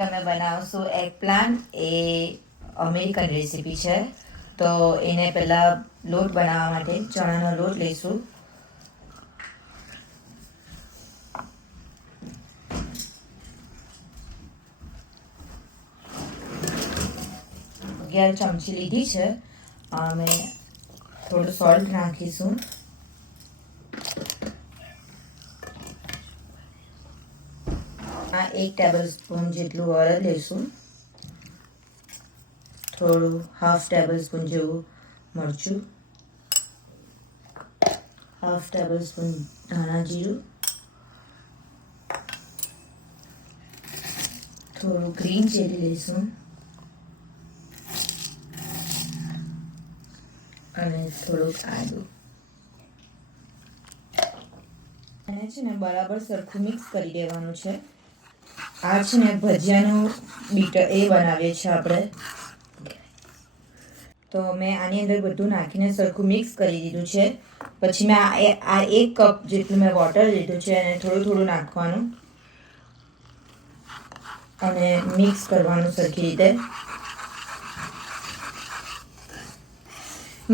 તમે બનાવશો egg plant. એ American recipe છે. તો એને પહેલાં લોટ બનાવવા માટે ચણાનો લોટ લઈશું. અગિયાર ચમચી લીધી છે. અમે થોડું સોલ્ટ નાખીશું. આ 1 ટેબલ સ્પૂન જેટલું હળદર લઈશું. થોડું હાફ ટેબલ સ્પૂન જેવું મરચું, હાફ ટેબલ સ્પૂન ધાણા જીરું, થોડું ગ્રીન ચીલી લઈશું અને થોડુંક આદું. એને છે ને બરાબર સરખું મિક્સ કરી દેવાનું છે. આ છે ને ભજીયાનું બીટર એ બનાવીએ છીએ આપણે. તો મેં આની અંદર બધું નાખીને સરખું મિક્સ કરી દીધું છે. પછી મેં આ 1 કપ જેટલું મેં વોટર લીધું છે અને થોડું થોડું નાખવાનું અને મિક્સ કરવાનું સરખી રીતે.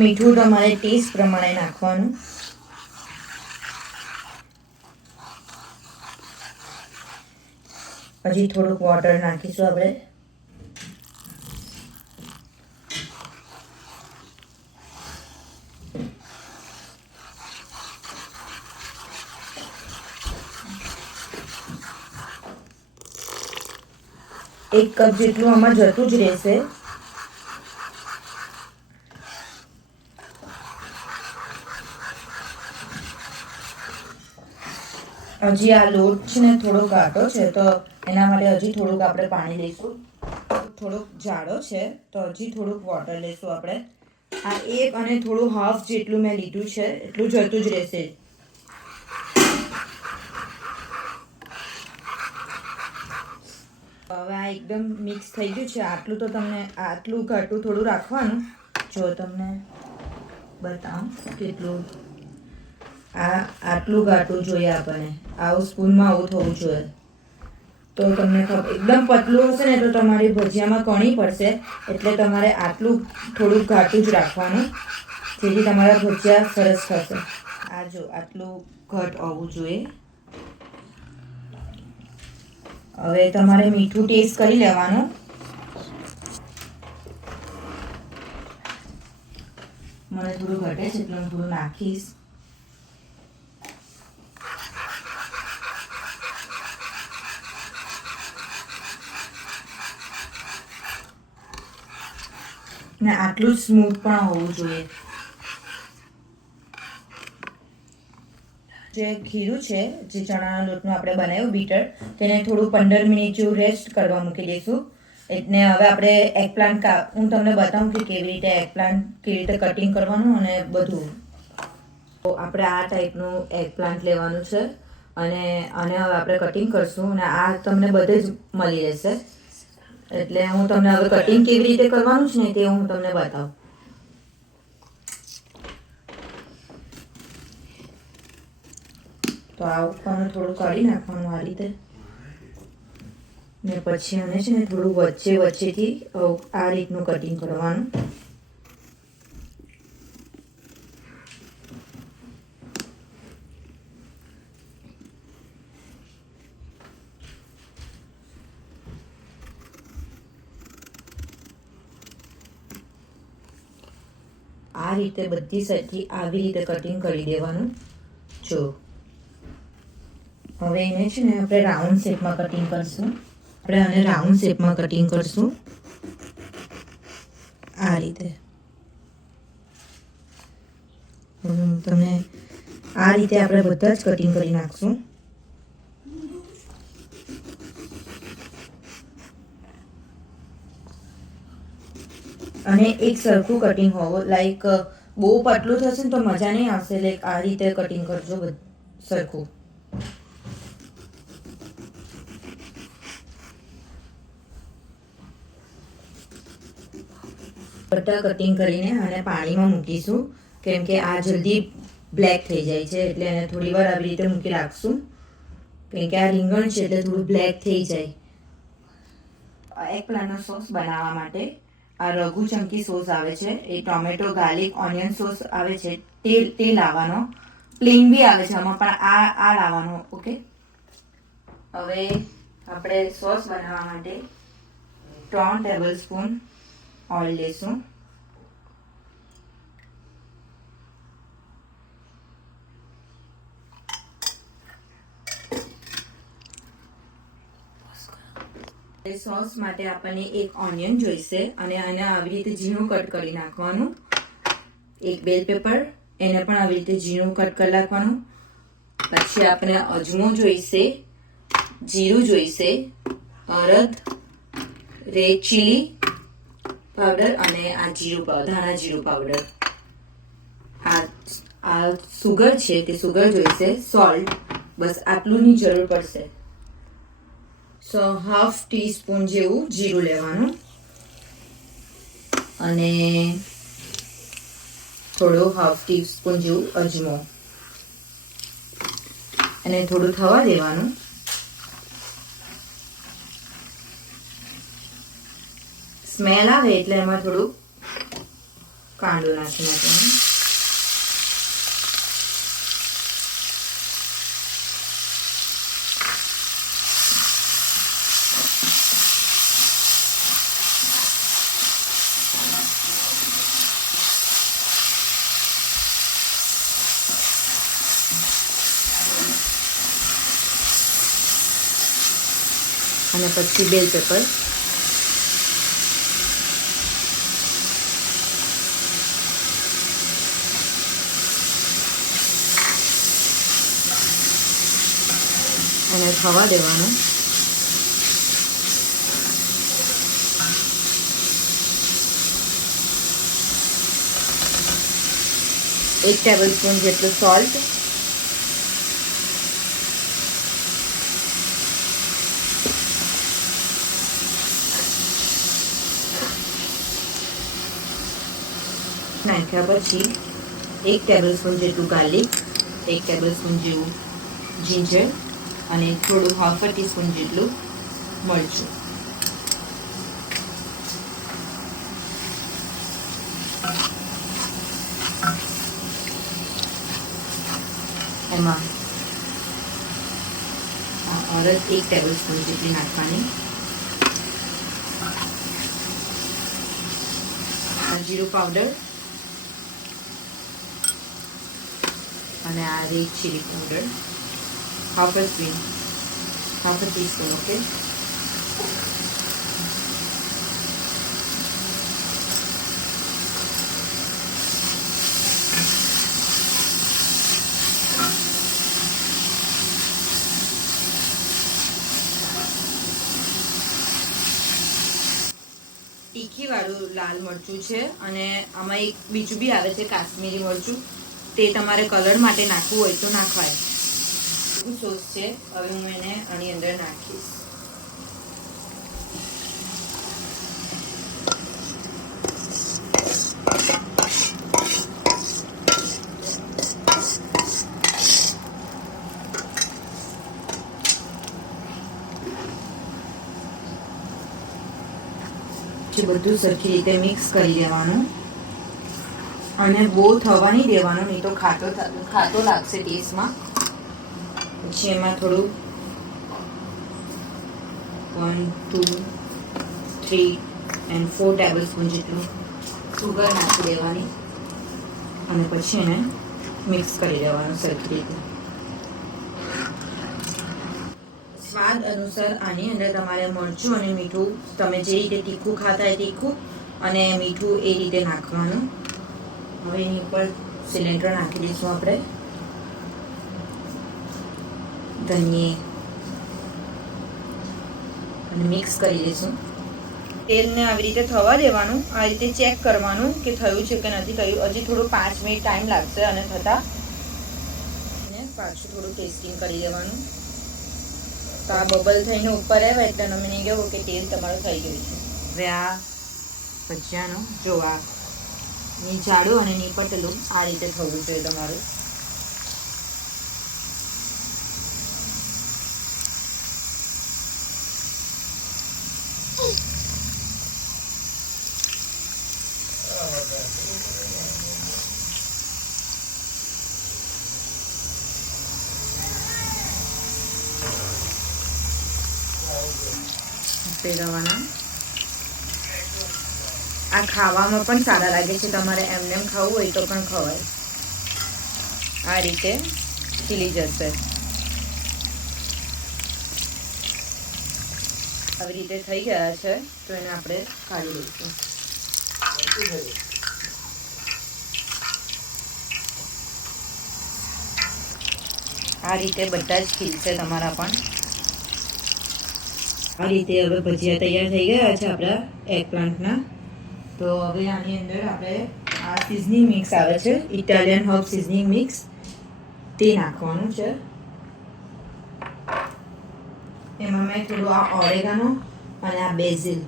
મીઠું તમારે ટેસ્ટ પ્રમાણે નાખવાનું. હજી થોડુંક વોટર નાખીશું આપણે. એક કપ જેટલું આમાં જતું જ રહેશે. હજી આ લોટ છે ને થોડો ઘાટો છે, તો એના માટે હજી થોડુંક આપણે પાણી લઈશું. થોડોક જાડો છે તો હજી થોડુંક વોટર લઈશું આપણે. આ 1 અને થોડું હાફ જેટલું મેં લીધું છે, એટલું જતું જ રહેશે. હવે આ એકદમ મિક્સ થઈ ગયું છે. આટલું તો તમને આટલું ઘાટું થોડું રાખવાનું. જો તમને બતાવું કેટલું. આટલું ઘાટું જોઈએ આપણને. આવું સ્પૂનમાં આવું થવું જોઈએ. તો તમને ખબર એકદમ પતલું હશે ને તો તમારી ભજીયામાં કણી પડશે. એટલે તમારે આટલું થોડુંક ઘાટું જ રાખવાનું, જેથી તમારા ભજીયા સરસ થશે. આ જો આટલું ઘટ આવવું જોઈએ. હવે તમારે મીઠું ટેસ્ટ કરી લેવાનું. મને થોડું ઘટે છે એટલે હું થોડું નાખીશ. ને આટલું સ્મૂથ પણ હોવું જોઈએ. જે ખીરું છે, જે ચણાના લોટનું આપણે બનાવ્યું બીટર, તેને થોડું 15 મિનિટ જેવું રેસ્ટ કરવા મૂકી દઈશું. એટલે હવે આપણે એગ પ્લાન્ટ હું તમને બતાવું કે કેવી રીતે એગ પ્લાન્ટ કેવી રીતે કટિંગ કરવાનું અને બધું. તો આપણે આ ટાઈપનું એગ પ્લાન્ટ લેવાનું છે અને આને હવે આપણે કટિંગ કરશું. અને આ તમને બધે જ મળી રહેશે. એટલે હું તમને હવે કટિંગ કેવી રીતે કરવાનું છે ને તે હું તમને બતાવું. તો આ ઉપરનું થોડું કાઢી નાખવાનું આ રીતે. ને પછી આને છે ને થોડું વચ્ચેથી આ રીતનું કટિંગ કરવાનું. આ રીતે બધી સાઈડથી આવી રીતે કટિંગ કરી દેવાનું. જો હવે એને છે ને આપણે રાઉન્ડ શેપમાં કટિંગ કરશું. આપણે આને રાઉન્ડ શેપમાં કટિંગ કરશું આ રીતે. તમને આ રીતે આપણે બધા જ કટિંગ કરી નાખશું. અને એક સરખું કટિંગ હોવું. લાઈક બહુ પતલું થશે ને તો મજા નહીં આવશે. લાઈક આ રીતે કટિંગ કરજો સરખું. બધા કટિંગ કરીને આને પાણીમાં મૂકીશું, કેમ કે આ જલ્દી બ્લેક થઈ જાય છે. એટલે એને થોડી વાર આવી રીતે મૂકી રાખશું, કેમ કે આ રીંગણ છે એટલે થોડું બ્લેક થઈ જાય. એગ પ્લાન્ટનો સોસ બનાવવા માટે આ રઘુ ચમકી સોસ આવે છે, એ ટોમેટો ગાર્લિક ઓનિયન સોસ આવે છે, તે લાવવાનો. પ્લેન બી આવે છે આમાં, પણ આ લાવવાનો. ઓકે, હવે આપણે સોસ બનાવવા માટે 3 ટેબલ સ્પૂન ઓઇલ લેશું. સોસ માટે આપણને એક ઓનિયન જોઈશે અને આને આવી રીતે ઝીણું કટ કરી નાખવાનું. એક બેલ પેપર, એને પણ આવી રીતે ઝીણું કટ કરી નાખવાનું. પછી આપણે અજમો જોઈશે, જીરું જોઈશે, અડદ, રેડ ચીલી પાવડર અને આ જીરું પાવડર, ધાણા જીરું પાવડર. આ સુગર છે તે સુગર જોઈશે, સોલ્ટ, બસ આટલુંની જરૂર પડશે. સો 1/2 ટીસ્પૂન જેવું જીરું લેવાનું અને થોડો 1/2 ટીસ્પૂન જેવું અજમો, અને થોડું થવા દેવાનું. સ્મેલ આવે એટલે એમાં થોડું કાંદો નાખી નાખવાનું. અને પછી બેલ પેપર, અને થવા દેવાનું. એક ટેબલ સ્પૂન જેટલું સોલ્ટ, નાખ્યા પછી 1 ટેબલ સ્પૂન જેટલું ગાર્લિક, 1 ટેબલ સ્પૂન જેવું જિંજર અને થોડું 1/2 ટીસ્પૂન જેટલું મરચું. એમાં અડદ 1 ટેબલ સ્પૂન જેટલી નાખવાની, જીરું પાવડર અને આ red chilli powder 1/2 teaspoon. Okay, તીખી વાળું લાલ મરચું છે અને આમાં એક બીજું બી આવે છે કાશ્મીરી મરચું, તે તમારે કલર માટે નાખવું હોય તો નાખવાય. સોસ છે, હવે હું એને આની અંદર નાખીશ. બધું સરખી રીતે મિક્સ કરી દેવાનું અને બહુ થવા નહીં દેવાનું, નહીં તો ખાતો લાગશે ટેસ્ટમાં. પછી એમાં થોડું 1 2 3 and 4 ટેબલ સ્પૂન જેટલું સુગર નાખી દેવાની અને પછી એને મિક્સ કરી દેવાનું સરખી રીતે. સ્વાદ અનુસાર આની અંદર તમારે મરચું અને મીઠું, તમે જે રીતે તીખું ખાતા હોય તીખું અને મીઠું એ રીતે નાખવાનું. હવે એની ઉપર સિલિન્ડર નાખી દઈશું આપણે. ધનિયે અને મિક્સ કરી દઈશું. તેલને આવી રીતે થવા દેવાનું, આ રીતે ચેક કરવાનું કે થયું છે કે નથી થયું. હજી થોડું 5 મિનિટ ટાઈમ લાગશે અને થતાં અને પાછું થોડું ટેસ્ટિંગ કરી દેવાનું. તો આ બબલ થઈને ઉપર આવે એટલે અમે નહીં કહેવું કે તેલ તમારું થઈ ગયું છે. હવે આ ભજીયાનું જો આ ની જાડું અને ની પતલું આ રીતે થવું જોઈએ તમારું. રવાના આ ખાવામાં પણ સારા લાગે છે. તમારે એમને ખાવું હોય તો પણ ખવાય. આ રીતે ખીલી જશે. આવી રીતે થઈ ગયા છે તો એને આપણે કાઢી દઈશું. આ રીતે બધા જ ખીલશે તમારા પણ. આ રીતે હવે ભજીયા તૈયાર થઈ ગયા છે આપણા એગ પ્લાન્ટના. તો હવે આની અંદર આપણે આ સિઝનિંગ મિક્સ આવે છે, ઇટાલિયન હર્બ સિઝનિંગ મિક્સ, તે નાખવાનું છે. એમાં મેં થોડું આ ઓરેગાનો અને આ બેઝિલ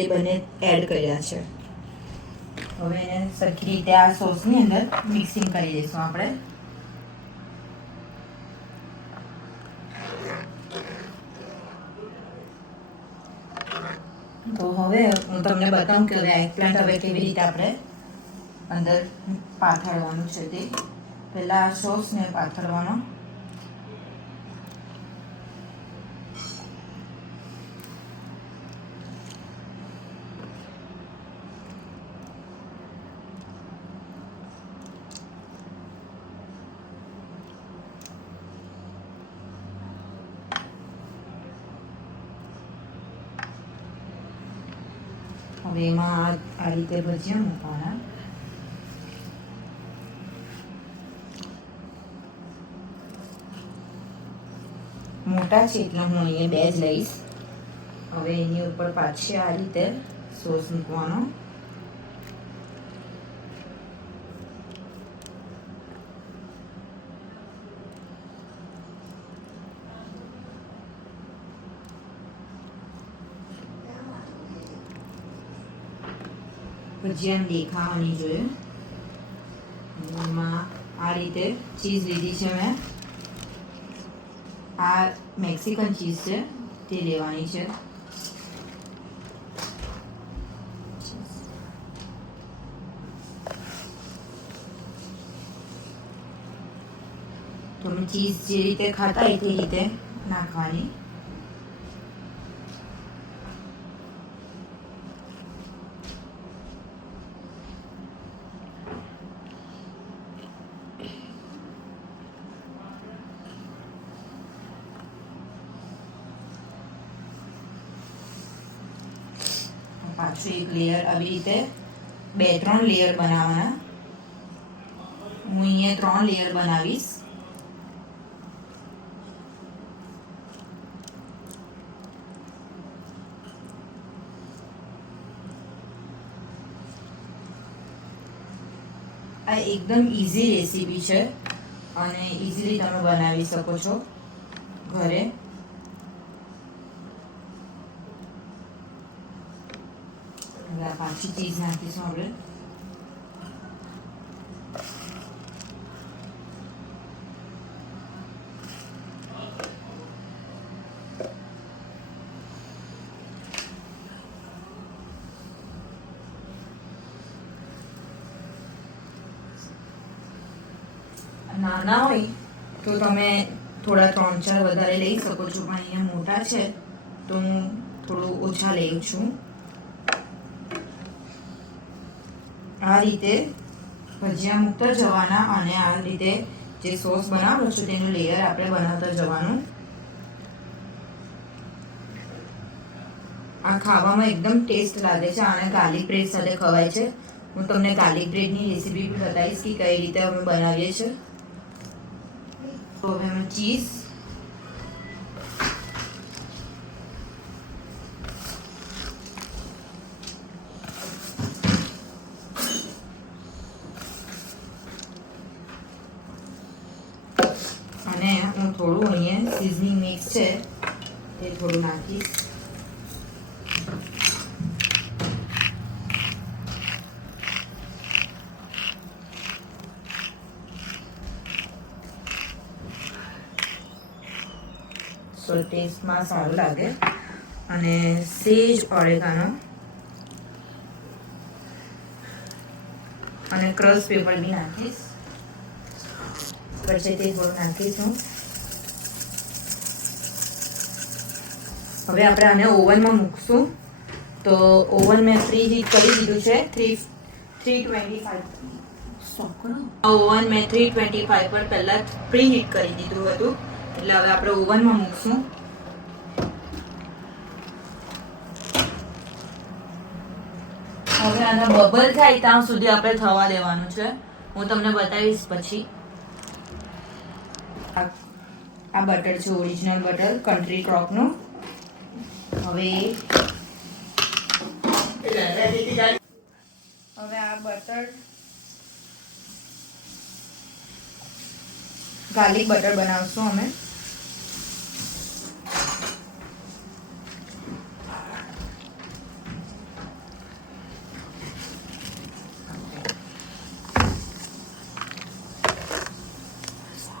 એ બંને એડ કર્યા છે. હવે એને સરખી રીતે આ સોસની અંદર મિક્સિંગ કરી દઈશું આપણે. તો હવે હું તમને બતાવું કે હવે એગપ્લાન્ટ હવે કેવી રીતે આપણે અંદર પાથરવાનું છે તે. પહેલાં આ સોસને પાથરવાનો. હવે એમાં આ રીતે ભજીયા મૂકવાના. મોટા છે એટલે હું અહીંયા 2 જ લઈશ. હવે એની ઉપર પાછી આ રીતે સોસ મૂકવાનો. ભજીયા દેખાવાની જોઈએ. એમાં આ રીતે ચીઝ લીધી છે મેં. આ મેક્સિકન ચીઝ છે તે લેવાની છે. તમે ચીઝ જે રીતે ખાતા હોય તે રીતે નાખવાની. પાછું એક લેયર આવી રીતે 2-3 લેયર બનાવવાના. હું અહીંયા 3 લેયર બનાવીશ. આ એકદમ ઇઝી રેસીપી છે અને ઇઝીલી તમે બનાવી શકો છો ઘરે. પાછી ચીઝ નાખીશું આપણે. નાના હોય તો તમે થોડા 3-4 વધારે લઈ શકો છો, પણ અહીંયા મોટા છે તો હું થોડું ઓછા લઉં છું. આ રીતે ભજીયા મૂકતા જવાના અને આ રીતે જે સોસ બનાવો છો તેનું લેયર આપણે બનાવતા જવાનું. આ ખાવામાં એકદમ ટેસ્ટ લાગે છે. આને ગાર્લિક બ્રેડ સાથે ખવાય છે. હું તમને ગાર્લિક બ્રેડની રેસીપી બી બતાવીશ કે કઈ રીતે અમે બનાવીએ છીએ. તો હવે અમે ચીઝ, અને હું થોડું અહીંયા સિઝનિંગ મિક્સ છે એ થોડું નાખીશ. સો ટેસ્ટમાં સારું લાગે. અને સેજ ઓરેગાનો અને ક્રશ પેપર બી નાખીશ. પછી તે થોડું નાખીશું. હવે આપણે આને ઓવનમાં મૂકશું. તો ઓવન મેં પ્રી હીટ કરી દીધું છે 325. ઓવન મેં 325 પર પહેલાં પ્રી હીટ કરી દીધું હતું. એટલે હવે આપણે ઓવનમાં મૂકશું. હવે આના બબલ થાય ત્યાં સુધી આપણે થવા દેવાનું છે. હું તમને બતાવીશ પછી. આ બટર છે ઓરિજિનલ બટર કન્ટ્રી ક્રોકનું. હવે આ બટર ગાર્લિક બટર બનાવશું અમે.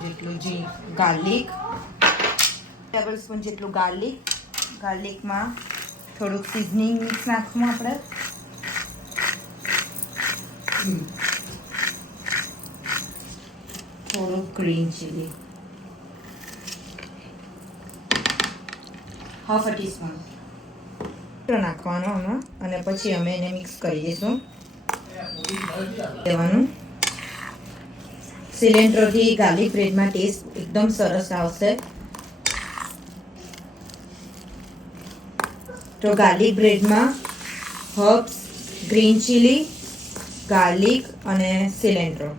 જેટલું ગાર્લિક, ટેબલ સ્પૂન જેટલું ગાર્લિકમાં થોડુંક સિઝનિંગ મિક્સ નાખવું આપણે. થોડુંક ગ્રીન ચીલી, હાફ અ ટીસ્પૂન નાખવાનો આમાં. અને પછી અમે એને મિક્સ કરી દઈશું. દેવાનું. સિલેન્ડરથી ગાર્લિક બ્રેડમાં ટેસ્ટ એકદમ સરસ આવશે. તો ગાર્લિક બ્રેડમાં હર્બ્સ, ગ્રીન ચીલી, ગાર્લિક અને સિલેન્ડ્રો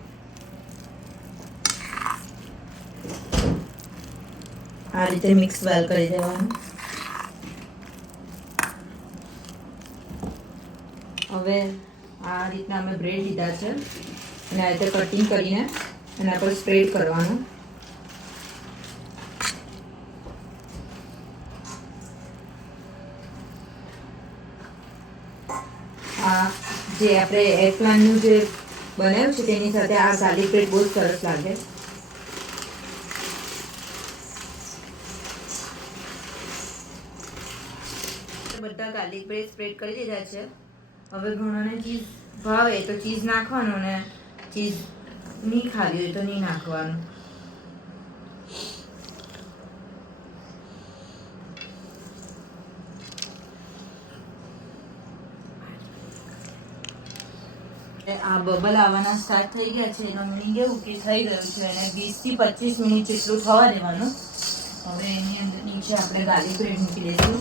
આ રીતે મિક્સ વેલ કરી દેવાનું. હવે આ રીતના અમે બ્રેડ લીધા છે અને આ રીતે કટિંગ કરીને એના પર સ્પ્રેડ કરવાનું. આ જે આપણે એગપ્લાન્ટનું જે બનાવ્યું છે તેની સાથે આ ગાર્લિક બ્રેડ બહુ સરસ લાગે. બધા ગાર્લિક બ્રેડ સ્પ્રેડ કરી દીધા છે. હવે ઘણાને ચીઝ ભાવે તો ચીઝ નાખવાનું, ને ચીઝ નહીં ખાવી હોય તો નહીં નાખવાનું. આ બબલ આવવાના સ્ટાર્ટ થઈ ગયા છે. એનો મીનિંગ એવું કે થઈ ગયું છે. એને 20 થી 25 મિનિટ જેટલું થવા દેવાનું. હવે એની અંદર નીચે આપણે ગાર્લિક બ્રેડ મૂકી દઈશું.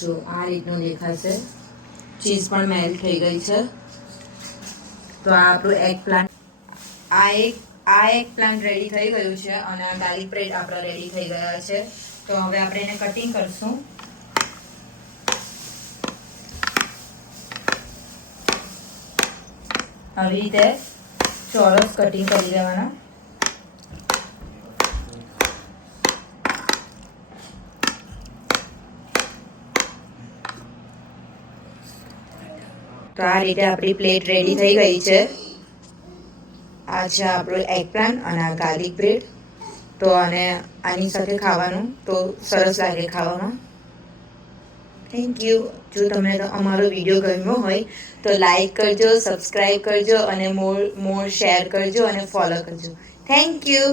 જો આ રીતનું દેખાશે. ચીઝ પણ મેલ્ટ થઈ ગઈ છે. તો આ આપણું એગ પ્લાન્ટ રેડી થઈ ગયું છે અને આ ગાર્લિક બ્રેડ આપણા રેડી થઈ ગયા છે. તો હવે આપણે એને કટિંગ કરશું. આવી રીતે ચોરસ કટિંગ કરી દેવાના. તો આ રીતે આપણી પ્લેટ રેડી થઈ ગઈ છે. આ છે આપણું એગ પ્લાન્ટ અને આ ગાર્લિક બ્રેડ. તો આને આની સાથે ખાવાનું તો સરસ લાગે ખાવામાં. Thank you. જો તમને અમારો વિડીયો ગમ્યો હોય તો લાઈક કરજો, સબસ્ક્રાઈબ કરજો અને મોર શેર કરજો અને ફોલો કરજો. Thank you.